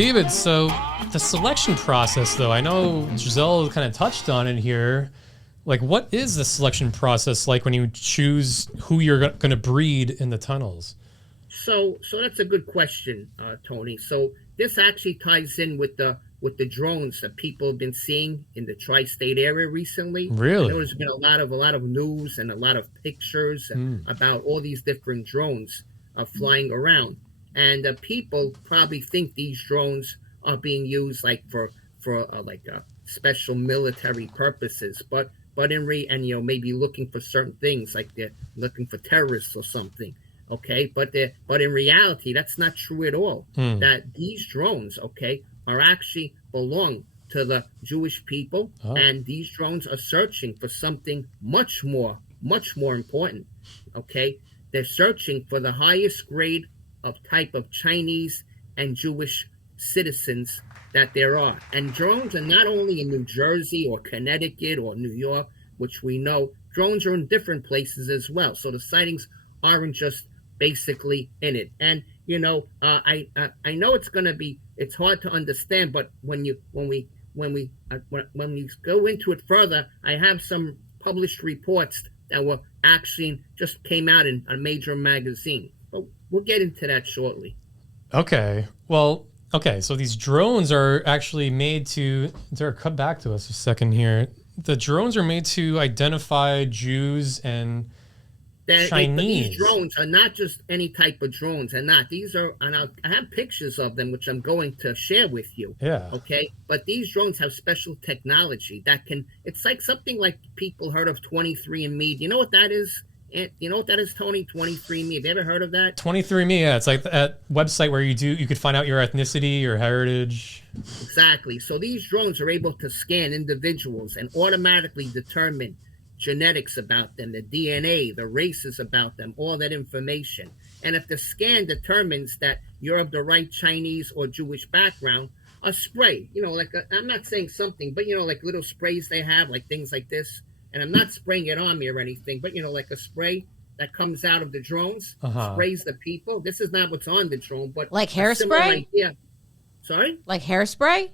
David, so the selection process, though, I know Giselle kind of touched on it here. Like, what is the selection process like when you choose who you're going to breed in the tunnels? So that's a good question, Tony. So this actually ties in with the drones that people have been seeing in the tri-state area recently. Really? I know there's been a lot of news and a lot of pictures about all these different drones flying around, and people probably think these drones are being used like for special military purposes, but maybe looking for certain things, like they're looking for terrorists or something. Okay, but in reality, that's not true at all. That these drones, okay, are actually belong to the Jewish people, and these drones are searching for something much more important. Okay, they're searching for the highest grade of type of Chinese and Jewish citizens that there are. And drones are not only in New Jersey or Connecticut or New York, which we know. Drones are in different places as well. So the sightings aren't just basically in it. And I know it's hard to understand, but when we go into it further, I have some published reports that were actually just came out in a major magazine. But we'll get into that shortly. Okay. Well, okay. So these drones are actually made to, Derek, come back to us a second here. The drones are made to identify Jews and Chinese. These drones are not just any type of drones. These are, and I have pictures of them, which I'm going to share with you. Yeah. Okay. But these drones have special technology that it's like something like people heard of 23andMe. Do you know what that is? You know what that is, Tony? 23andMe. Have you ever heard of that? 23andMe, yeah. It's like that website where you could find out your ethnicity, your heritage. Exactly. So these drones are able to scan individuals and automatically determine genetics about them, the DNA, the races about them, all that information. And if the scan determines that you're of the right Chinese or Jewish background, a spray, I'm not saying something, but like little sprays they have, like things like this. And I'm not spraying it on me or anything, but like a spray that comes out of the drones, sprays the people. This is not what's on the drone, but like hairspray? Yeah. Sorry? Like hairspray?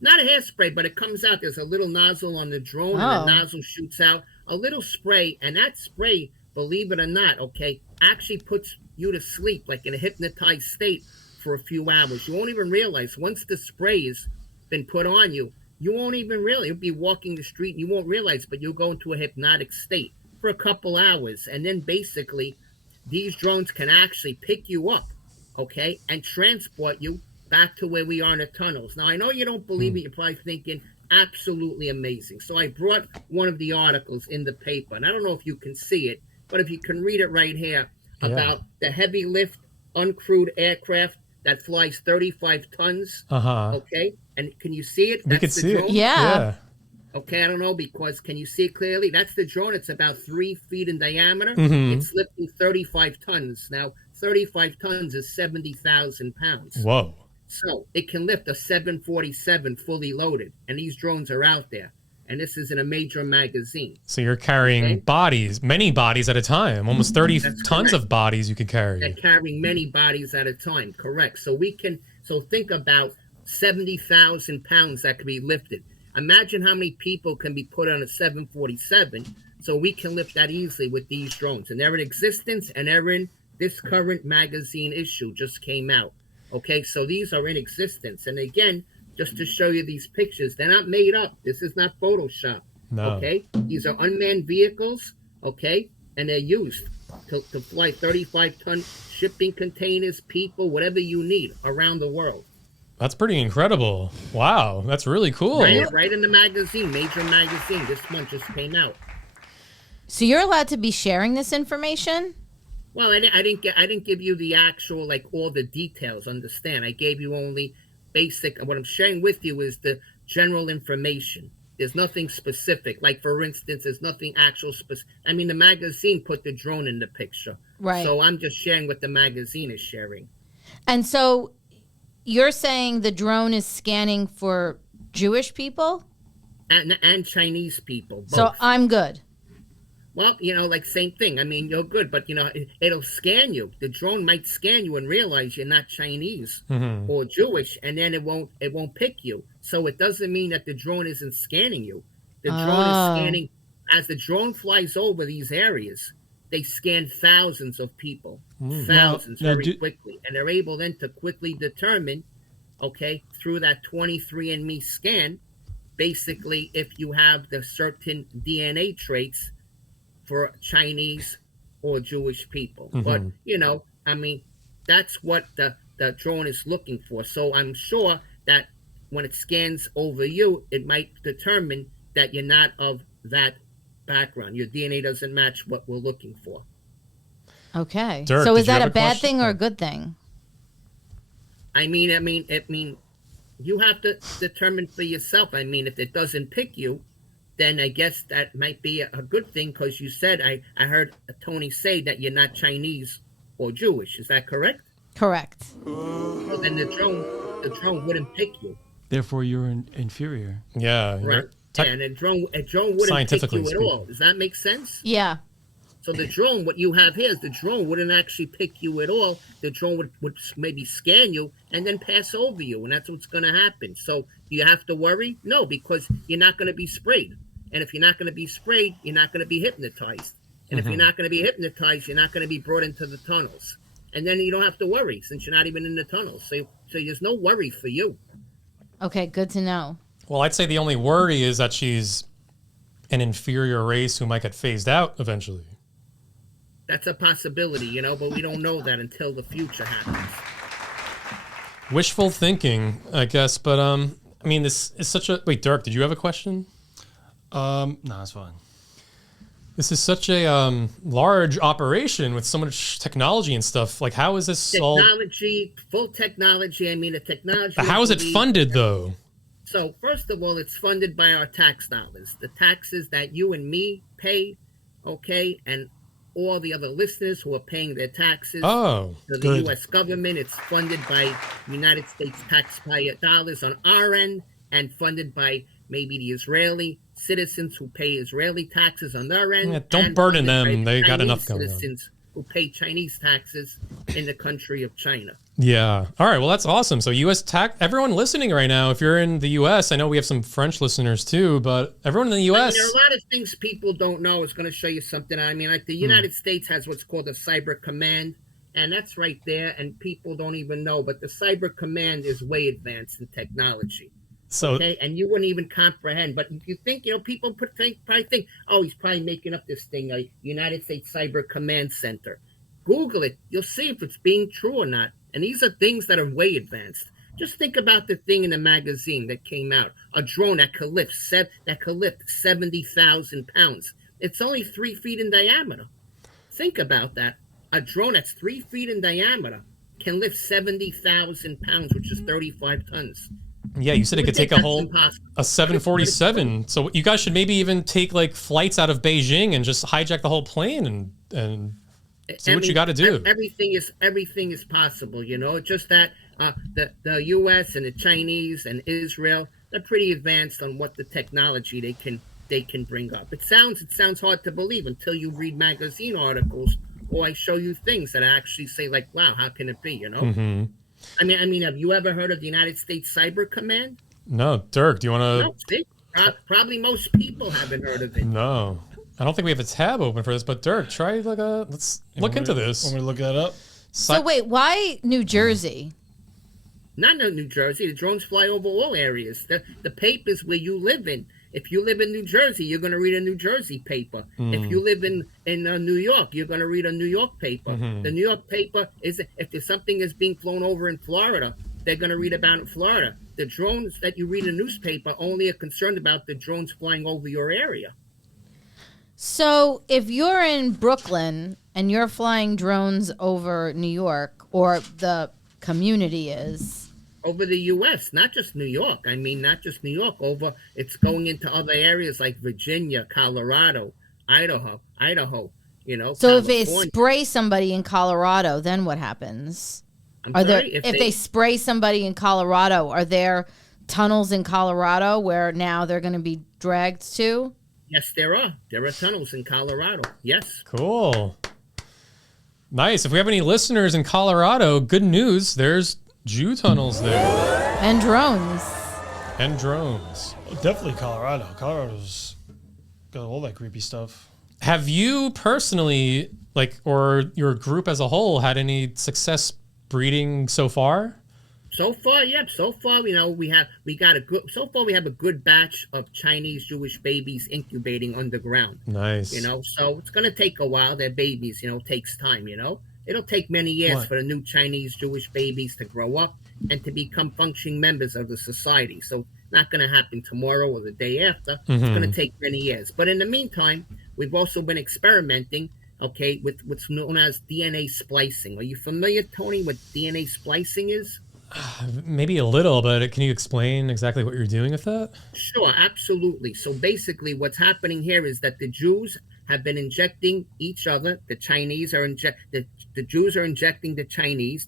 Not a hairspray, but it comes out. There's a little nozzle on the drone, and the nozzle shoots out a little spray, and that spray, believe it or not, okay, actually puts you to sleep, like in a hypnotized state for a few hours. You won't even realize once the spray has been put on you. You won't even realize. You'll be walking the street and you won't realize, but you'll go into a hypnotic state for a couple hours. And then basically, these drones can actually pick you up, okay, and transport you back to where we are in the tunnels. Now, I know you don't believe it. You're probably thinking, absolutely amazing. So I brought one of the articles in the paper, and I don't know if you can see it, but if you can read it right here about the heavy lift uncrewed aircraft that flies 35 tons, okay? And can you see it? We can see drone? it. Yeah. Okay, I don't know, because can you see it clearly? That's the drone. It's about 3 feet in diameter. It's lifting 35 tons. Now, 35 tons is 70,000 pounds. Whoa. So it can lift a 747 fully loaded, and these drones are out there. And this is in a major magazine. So you're carrying bodies, many bodies at a time, almost 30 tons of bodies you could carry. They're carrying many bodies at a time, correct. So think about 70,000 pounds that could be lifted. Imagine how many people can be put on a 747, so we can lift that easily with these drones. And they're in existence, and they're in this current magazine issue just came out. Okay, so these are in existence. And again, just to show you these pictures, they're not made up. This is not Photoshop. No. Okay, these are unmanned vehicles, okay, and they're used to fly 35-ton shipping containers, people, whatever you need around the world. That's pretty incredible. Wow, that's really cool. Right in the magazine, major magazine. This month just came out. So you're allowed to be sharing this information? Well, I didn't give you the actual, like, all the details. Understand? I gave you only basic. What I'm sharing with you is the general information. There's nothing specific. Like, for instance, there's nothing actual specific. I mean, the magazine put the drone in the picture. Right. So I'm just sharing what the magazine is sharing. And so you're saying the drone is scanning for Jewish people? And Chinese people, both. So I'm good. Well, like same thing. I mean, you're good, but it'll scan you. The drone might scan you and realize you're not Chinese or Jewish, and then it won't pick you. So it doesn't mean that the drone isn't scanning you. The drone is scanning as the drone flies over these areas. They scan thousands of people, thousands very quickly, and they're able then to quickly determine, okay, through that 23andMe scan, basically if you have the certain DNA traits for Chinese or Jewish people. But, I mean, that's what the drone is looking for. So I'm sure that when it scans over you, it might determine that you're not of that background. Your DNA doesn't match what we're looking for. Okay. Dirk, so is that a bad thing or a good thing? I mean, you have to determine for yourself. I mean, if it doesn't pick you, then I guess that might be a good thing, because you said, I heard Tony say that you're not Chinese or Jewish. Is that correct? Correct. Well, then the drone wouldn't pick you. Therefore, you're inferior. Yeah. Right. And a drone wouldn't pick you at all. Does that make sense? Yeah. So the drone, what you have here is the drone wouldn't actually pick you at all. The drone would maybe scan you and then pass over you, and that's what's going to happen. So do you have to worry? No, because you're not going to be sprayed. And if you're not going to be sprayed, you're not going to be hypnotized. And if you're not going to be hypnotized, you're not going to be brought into the tunnels. And then you don't have to worry, since you're not even in the tunnels. So there's no worry for you. Okay, good to know. Well, I'd say the only worry is that she's an inferior race who might get phased out eventually. That's a possibility, but we don't know that until the future happens. Wishful thinking, I guess. But, I mean, this is such a... Wait, Dirk, did you have a question? No, it's fine. This is such a large operation with so much technology and stuff. Like, how is this all... Full technology. I mean, the technology... But how is it funded, though? So, first of all, it's funded by our tax dollars. The taxes that you and me pay, okay, and all the other listeners who are paying their taxes to the U.S. government. It's funded by United States taxpayer dollars on our end, and funded by maybe the Israeli citizens who pay Israeli taxes on their end. Yeah, don't burden them. They got enough going on. Citizens who pay Chinese taxes in the country of China. Yeah. All right. Well, that's awesome. So U.S. tax, everyone listening right now, if you're in the U.S., I know we have some French listeners too, but everyone in the U.S. there are a lot of things people don't know. It's going to show you something. I mean, like the United States has what's called a cyber command, and that's right there, and people don't even know, but the cyber command is way advanced in technology. So, okay, and you wouldn't even comprehend. But if you think, people probably think, oh, he's probably making up this thing, like United States Cyber Command Center. Google it. You'll see if it's being true or not. And these are things that are way advanced. Just think about the thing in the magazine that came out. A drone that could lift 70,000 pounds. It's only 3 feet in diameter. Think about that. A drone that's 3 feet in diameter can lift 70,000 pounds, which is 35 tons. Yeah, you said it could take a 747. So you guys should maybe even take like flights out of Beijing and just hijack the whole plane and see what you got to do. Everything is possible, Just that the U.S. and the Chinese and Israel, they're pretty advanced on what the technology they can bring up. It sounds hard to believe until you read magazine articles or I show you things that actually say like, wow, how can it be? Mm-hmm. I mean, have you ever heard of the United States Cyber Command? No, Dirk, do you want to? No, probably most people haven't heard of it. No, I don't think we have a tab open for this. But Dirk, try let's look into this. Want me to look that up? So wait, why New Jersey? Not New Jersey. The drones fly over all areas. The papers where you live in. If you live in New Jersey, you're going to read a New Jersey paper. If you live in New York, you're going to read a New York paper. The New York paper is, if there's something is being flown over in Florida, they're going to read about it in Florida. The drones that you read in the newspaper only are concerned about the drones flying over your area. So if you're in Brooklyn and you're flying drones over New York, or the community is... Over the U.S., not just New York. I mean, not just New York. It's going into other areas like Virginia, Colorado, Idaho. So if they spray somebody in Colorado, then what happens? If they spray somebody in Colorado, are there tunnels in Colorado where now they're going to be dragged to? Yes, there are. There are tunnels in Colorado. Yes. Cool. Nice. If we have any listeners in Colorado, good news. There's Jew tunnels there. And drones. And drones. Definitely Colorado. Colorado's got all that creepy stuff. Have you personally, like, or your group as a whole, had any success breeding so far? So far, yep. So far, we have a good batch of Chinese Jewish babies incubating underground. Nice. So it's gonna take a while. Their babies, takes time. It'll take many years for the new Chinese Jewish babies to grow up and to become functioning members of the society. So not gonna happen tomorrow or the day after. It's gonna take many years. But in the meantime, we've also been experimenting. Okay, with what's known as DNA splicing. Are you familiar, Tony, what DNA splicing is? Maybe a little, but can you explain exactly what you're doing with that? Sure, absolutely. So basically what's happening here is that the Jews have been injecting each other. The Chinese are the Jews are injecting the Chinese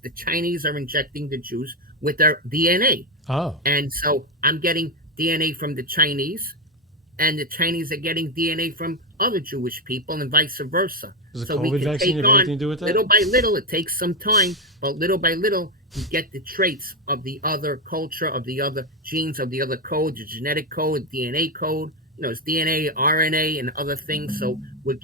are injecting the Jews with their DNA. Oh. And so I'm getting DNA from the Chinese, and the Chinese are getting DNA from other Jewish people, and vice versa. Does the So COVID vaccine have anything to do with that? little by little. It takes some time, but little by little, you get the traits of the other culture, of the other genes, of the other code, the genetic code, DNA code. It's DNA, RNA, and other things. So we're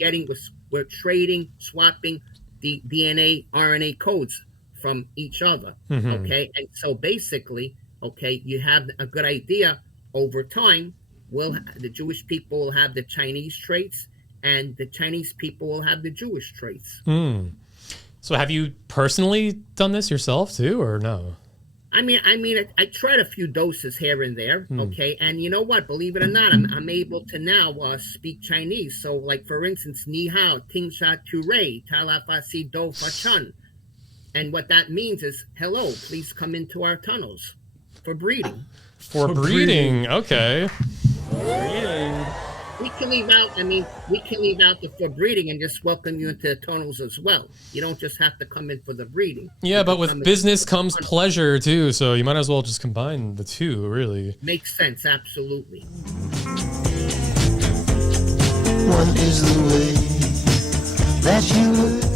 trading, swapping the DNA, RNA codes from each other. Okay, and so basically, you have a good idea. Over time, the Jewish people will have the Chinese traits, and the Chinese people will have the Jewish traits. So have you personally done this yourself too, or no? I tried a few doses here and there, okay? And you know what? Believe it or not, I'm able to now speak Chinese. So, like, for instance, Ni Hao, Ting Sha Tu Rei, Ta La Fa Si Do Fa Chun. And what that means is, hello, please come into our tunnels for breeding. For breeding, okay. Breeding. We can leave out the for breeding and just welcome you into the tunnels as well. You don't just have to come in for the breeding. Yeah, but with business comes pleasure too, so you might as well just combine the two, really. Makes sense, absolutely. One is the way that you look